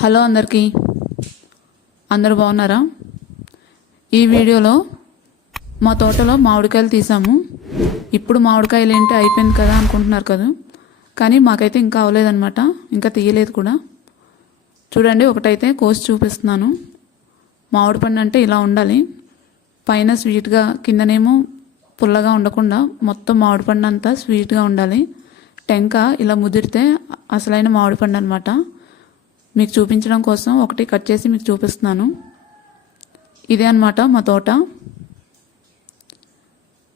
Hello అందరికీ. అందరూ బాగున్నారా? ఈ వీడియోలో మా తోటలో మామిడికాయలు తీసాము. ఇప్పుడు మామిడికాయలు ఏంటి అయిపోయింది కదా అనుకుంటున్నారు కదా. కానీ మాకైతే ఇంకా అవ్వలేదన్నమాట ఇంకా తీయలేదు కూడా. చూడండి ఒకటైతే కోసి చూపిస్తున్నాను. మామిడి పండు అంటే ఇలా ఉండాలి. పైన స్వీట్గా కిందనేమో పుల్లగా ఉండకుండా మొత్తం మామిడి పండు అంతా స్వీట్గా ఉండాలి. టెంక ఇలా ముదిరితే అసలైన మామిడి పండు అనమాట మీకు చూపించడం కోసం ఒకటి కట్ చేసి మీకు చూపిస్తున్నాను. ఇదే అనమాట మా తోట.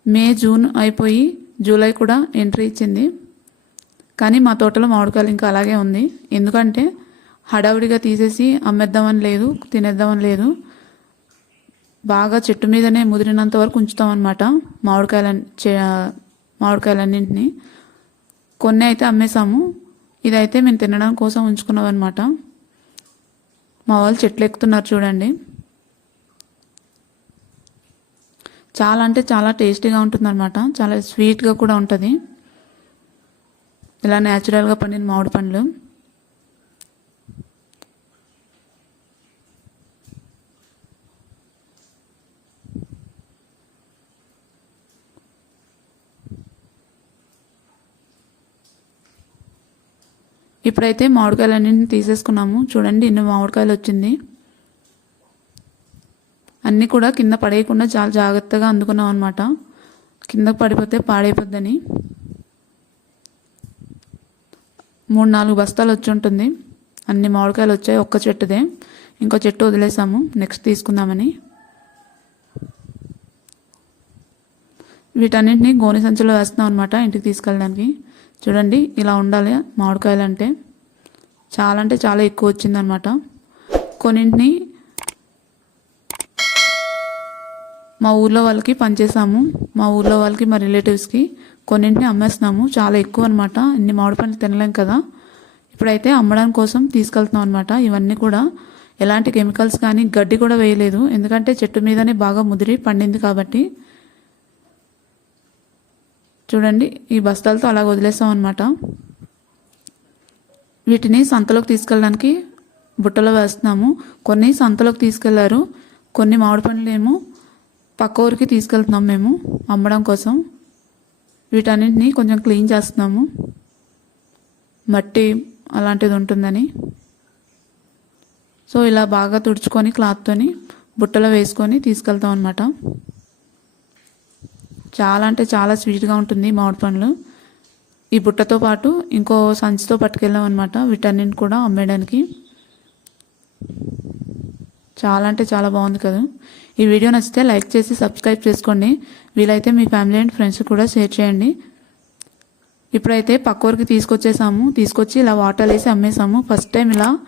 మే జూన్ అయిపోయి జూలై కూడా ఎంట్రీ ఇచ్చింది. కానీ మా తోటలో మామిడికాయలు ఇంకా అలాగే ఉంది. ఎందుకంటే హడావుడిగా తీసేసి అమ్మేద్దామని లేదు తినేద్దామని లేదు. బాగా చెట్టు మీదనే ముదిరినంత వరకు ఉంచుతామన్నమాట మామిడికాయల మామిడికాయలన్నింటినీ. కొన్ని అయితే అమ్మేసాము ఇదైతే మేము తినడం కోసం ఉంచుకున్నాం అనమాట మా వాళ్ళు చెట్లు ఎక్కుతున్నారు చూడండి. చాలా అంటే చాలా టేస్టీగా ఉంటుందన్నమాట. చాలా స్వీట్గా కూడా ఉంటుంది. ఇలా న్యాచురల్గా పండిన మామిడి పండ్లు. ఇప్పుడైతే మామిడికాయలన్నింటిని తీసేసుకున్నాము. చూడండి ఇన్ని మామిడికాయలు వచ్చింది. అన్నీ కూడా కింద పడేయకుండా చాలా జాగ్రత్తగా అందుకున్నాం అనమాట కింద పడిపోతే పాడైపోద్దని. మూడు నాలుగు బస్తాలు వచ్చి ఉంటుంది. అన్ని మామిడికాయలు వచ్చాయి. ఒక్క చెట్టుదే. ఇంకో చెట్టు వదిలేసాము. నెక్స్ట్ తీసుకుందామని. వీటన్నింటినీ గోనె సంచిలో వేస్తున్నాం అనమాట ఇంటికి తీసుకెళ్ళడానికి. చూడండి ఇలా ఉండాలి. మామిడికాయలు అంటే చాలా అంటే చాలా ఎక్కువ వచ్చిందనమాట. కొన్నింటిని మా ఊర్లో వాళ్ళకి పనిచేసాము మా ఊర్లో వాళ్ళకి మా రిలేటివ్స్కి కొన్నింటిని అమ్మేస్తున్నాము చాలా ఎక్కువ అనమాట. ఇన్ని మామిడి పండ్లు తినలేం కదా. ఇప్పుడైతే అమ్మడం కోసం తీసుకెళ్తున్నాం అనమాట. ఇవన్నీ కూడా ఎలాంటి కెమికల్స్ కానీ గడ్డి కూడా వేయలేదు. ఎందుకంటే చెట్టు మీదనే బాగా ముదిరి పండింది కాబట్టి చూడండి ఈ బస్తాలతో అలా వదిలేస్తాం అనమాట వీటిని సంతలోకి తీసుకెళ్ళడానికి బుట్టలో వేస్తున్నాము. కొన్ని సంతలోకి తీసుకెళ్ళారు కొన్ని మామిడి పండ్లు ఏమో పక్క ఊరికి తీసుకెళ్తున్నాం మేము అమ్మడం కోసం. వీటన్నింటినీ కొంచెం క్లీన్ చేస్తున్నాము. మట్టి అలాంటిది ఉంటుందని. సో ఇలా బాగా తుడుచుకొని క్లాత్తోని బుట్టలో వేసుకొని తీసుకెళ్తాం అనమాట చాలా అంటే చాలా స్వీట్గా ఉంటుంది మామిడి పండ్లు. ఈ బుట్టతో పాటు ఇంకో సంచితో పట్టుకెళ్ళాం అనమాట వీటన్నింటి కూడా అమ్మేయడానికి. చాలా అంటే చాలా బాగుంది కదా. ఈ వీడియో నచ్చితే లైక్ చేసి సబ్స్క్రైబ్ చేసుకోండి. వీలైతే మీ ఫ్యామిలీ అండ్ ఫ్రెండ్స్ కూడా షేర్ చేయండి. ఇప్పుడైతే పక్క ఊరికి తీసుకొచ్చేసాము. తీసుకొచ్చి ఇలా వాటర్ వేసి అమ్మేసాము. ఫస్ట్ టైం ఇలా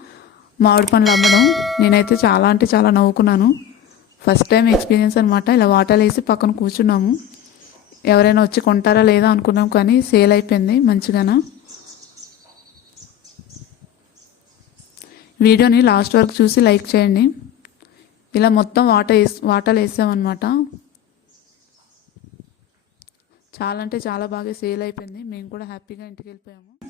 మామిడి పండ్లు అమ్మడం. నేనైతే చాలా అంటే చాలా నవ్వుకున్నాను. ఫస్ట్ టైం ఎక్స్పీరియన్స్ అనమాట ఇలా వాటర్ వేసి పక్కన కూర్చున్నాము. ఎవరైనా వచ్చి కొంటారా లేదా అనుకున్నాం కానీ సేల్ అయిపోయింది మంచిగానా. వీడియోని లాస్ట్ వరకు చూసి లైక్ చేయండి. ఇలా మొత్తం వాటర్ వేసి వాటర్ వేసామన్నమాట. చాలా అంటే చాలా బాగా సేల్ అయిపోయింది. మేము కూడా హ్యాపీగా ఇంటికి వెళ్ళిపోయాము.